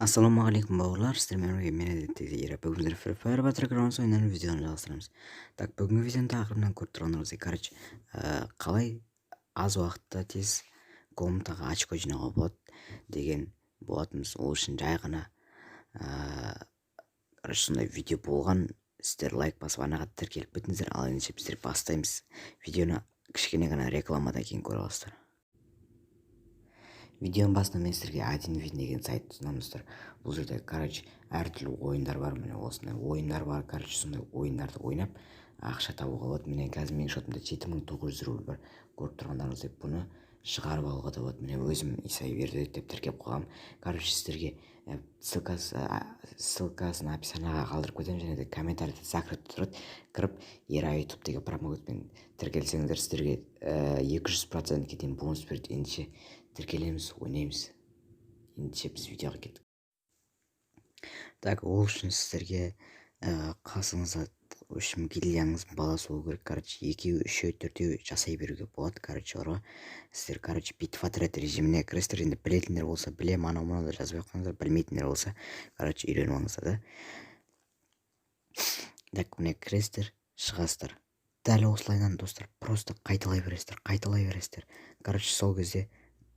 Ассалаумағалейкүм бауырлар, сіздермен бірге мен әдеттегідей бүгін Free Fire Battlegrounds ойынының видеоны жалғастырамыз. Так, бүгінгі видеоның тақырыбынан көріп тұрғандарыңыздай, қалай аз уақытта тез комнатаға очко жинауға болады деген болатынбыз. Ол үшін жай ғана сондай видео болған. Сіздер лайк басып арнаға тіркеліп бітіңіздер, ал ендеше біздер бастаймыз. Видеоны кішкене ғана рекламадан кейін көре аласыздар. Видеоның басында мен сіздерге один вид деген сайт ұсынамын. Бұл жерде әртүрлі ойындар бар. Міне осындай ойындар бар. Сондай ойындарды ойнап ақша табуға болады. Міне қазір менің шотымда 7900 рубль бар. Көріп тұрғандарыңыздай бұны шығарып алуға да болады. Міне өзім Исаев Ердәулет деп тіркеп қойғам. Сіздерге ссылкасын аписанияға қалдырып кетемін, және де комментарийде закрытый тұрады. Кіріп YouTube деген промоутпен тіркелсеңіздер, сіздерге 200% дейін бонус береді. Ендеше тіркелеміз, ойнаймыз. Ендеше біз видеоға кеттік. Так, ол үшін сіздерге қасыңызда гильдияңыз баласы болу керек. Екеу, үшеу, төртеу жасай беруге болады. Орға сіздер битфатрет режиміне кіресіздер. Енді білетіндер болса білем, анау-мынау жазбай қойыңыздар, білмейтіндер болса үйреніп алыңыздар да. Так, міне кіресіздер, шығасыздар. Дәл осылайынан достар, просто қайталай бересіздер. Сол кезде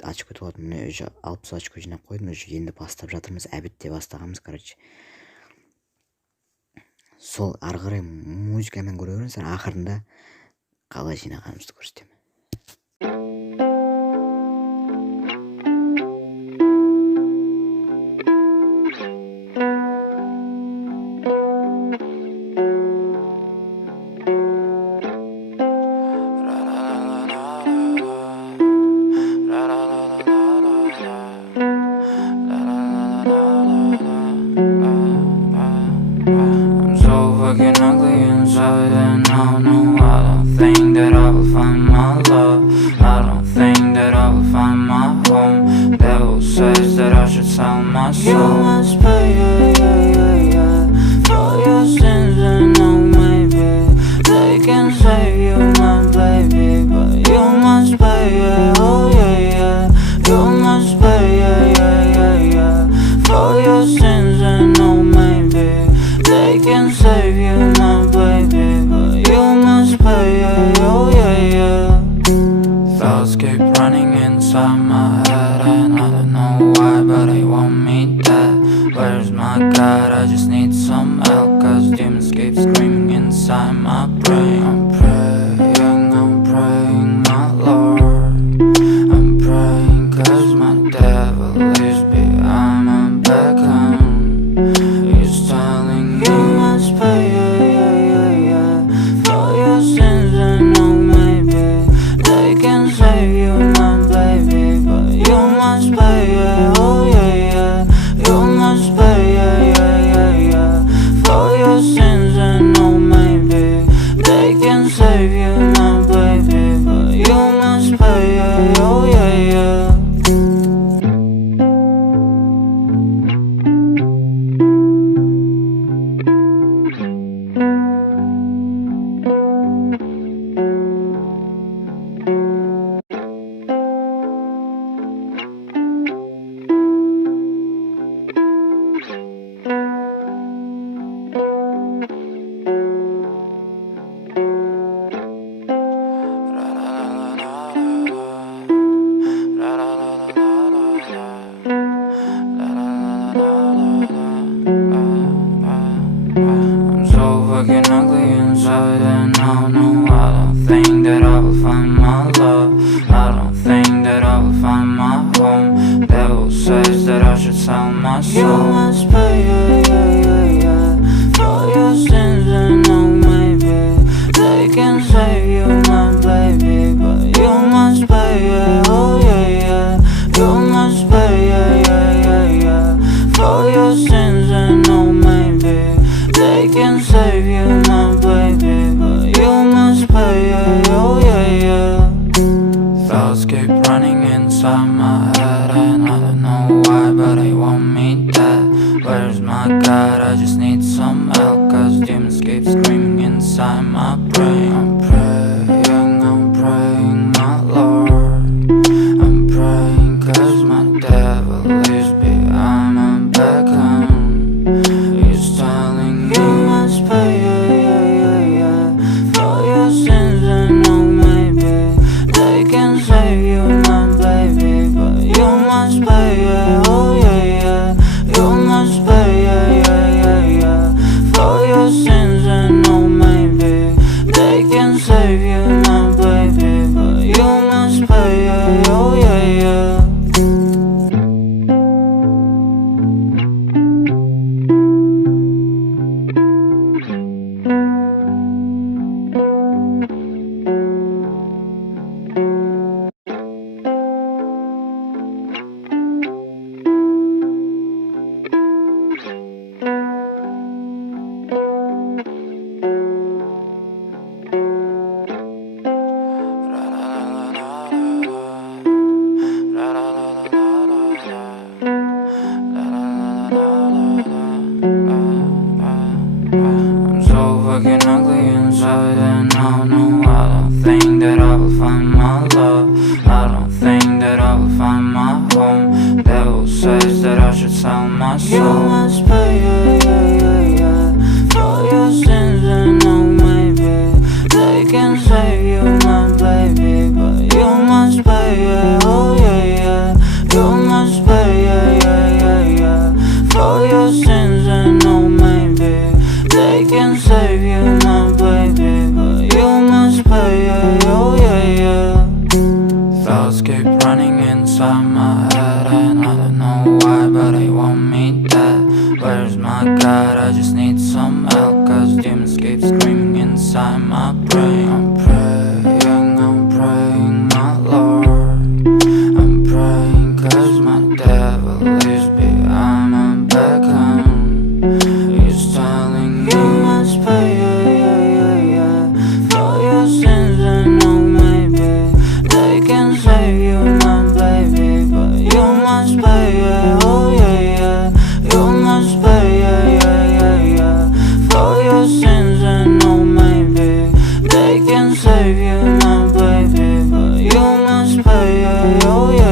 очко туады. Міне 60 очко жинап қойдым. Енді бастап жатырмыз, әбітте бастағамыз. Сол ары қарай музыкамен көре беріңіздер, ақырында қалай жинағанымызды көрсетемін. Ugly inside, and no, I don't think that I will find my love. I don't think that I will find my home. Devil says that I should sell my soul. You must pay, for your sins, and no, maybe they can save you, my baby, but you must pay, oh yeah. You must pay, for your sins, and no, maybe they can save you, my baby, but you must pay, oh yeah. Thoughts keep running inside my head, and I don't know why, but they want me dead. Where's my God? I just need some help, cause demons keep screaming inside my brain. I'm praying, my Lord. I'm praying cause my devil is behind my back. He's telling me you must pay, for your sins, and no, maybe they can save you, my baby, but you must pay, oh yeah. You must pay, for your sins, and no, maybe they can save you, my baby, but you must pay, oh yeah. I'm so fucking ugly inside, and no, I don't think that I will find my love. I don't think that I will find my home. Devil says that I should sell my soul. You must pay, for your sins, and no, maybe they can save you, my baby, but you must pay, oh yeah. You must pay, for your sins, and no, maybe they can save you, my baby, but you must pay, oh yeah. Thoughts keep running inside my head, and I don't know why, but they want me dead. Where's my God? I just need some help, cause demons keep screaming inside my brain. I'm praying, my Lord. I'm praying cause my devil is behind my back. says that I should sell my soul. You must pay, for your sins, and no, maybe they can save you, my baby, but you must pay, oh yeah. You must pay, for your sins, and no, maybe they can save you, my baby, but you must pay, oh yeah. Thoughts keep running inside my head, and I don't know why, but they want me dead. Where's my God? I just need some help, cause demons keep screaming inside my brain. I'm praying, my Lord. I'm praying cause my devil is behind my back home. He's telling you must pay, for your sins, and no, maybe they can save you, my baby, but you must pay, oh yeah. You must pay, for your sins, and no, maybe they can save you, my baby, but you must pay, oh yeah.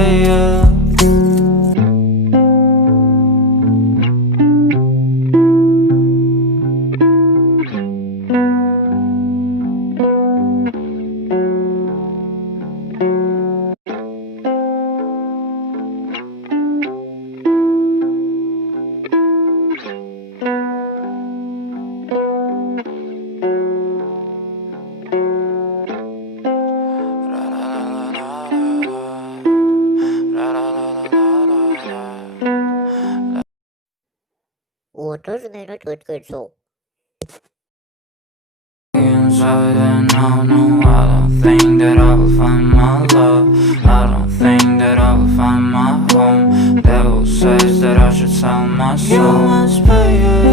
Inside, and I know I don't think that I will find my love. I don't think that I will find my home. Devil says that I should sell my soul. You must pay,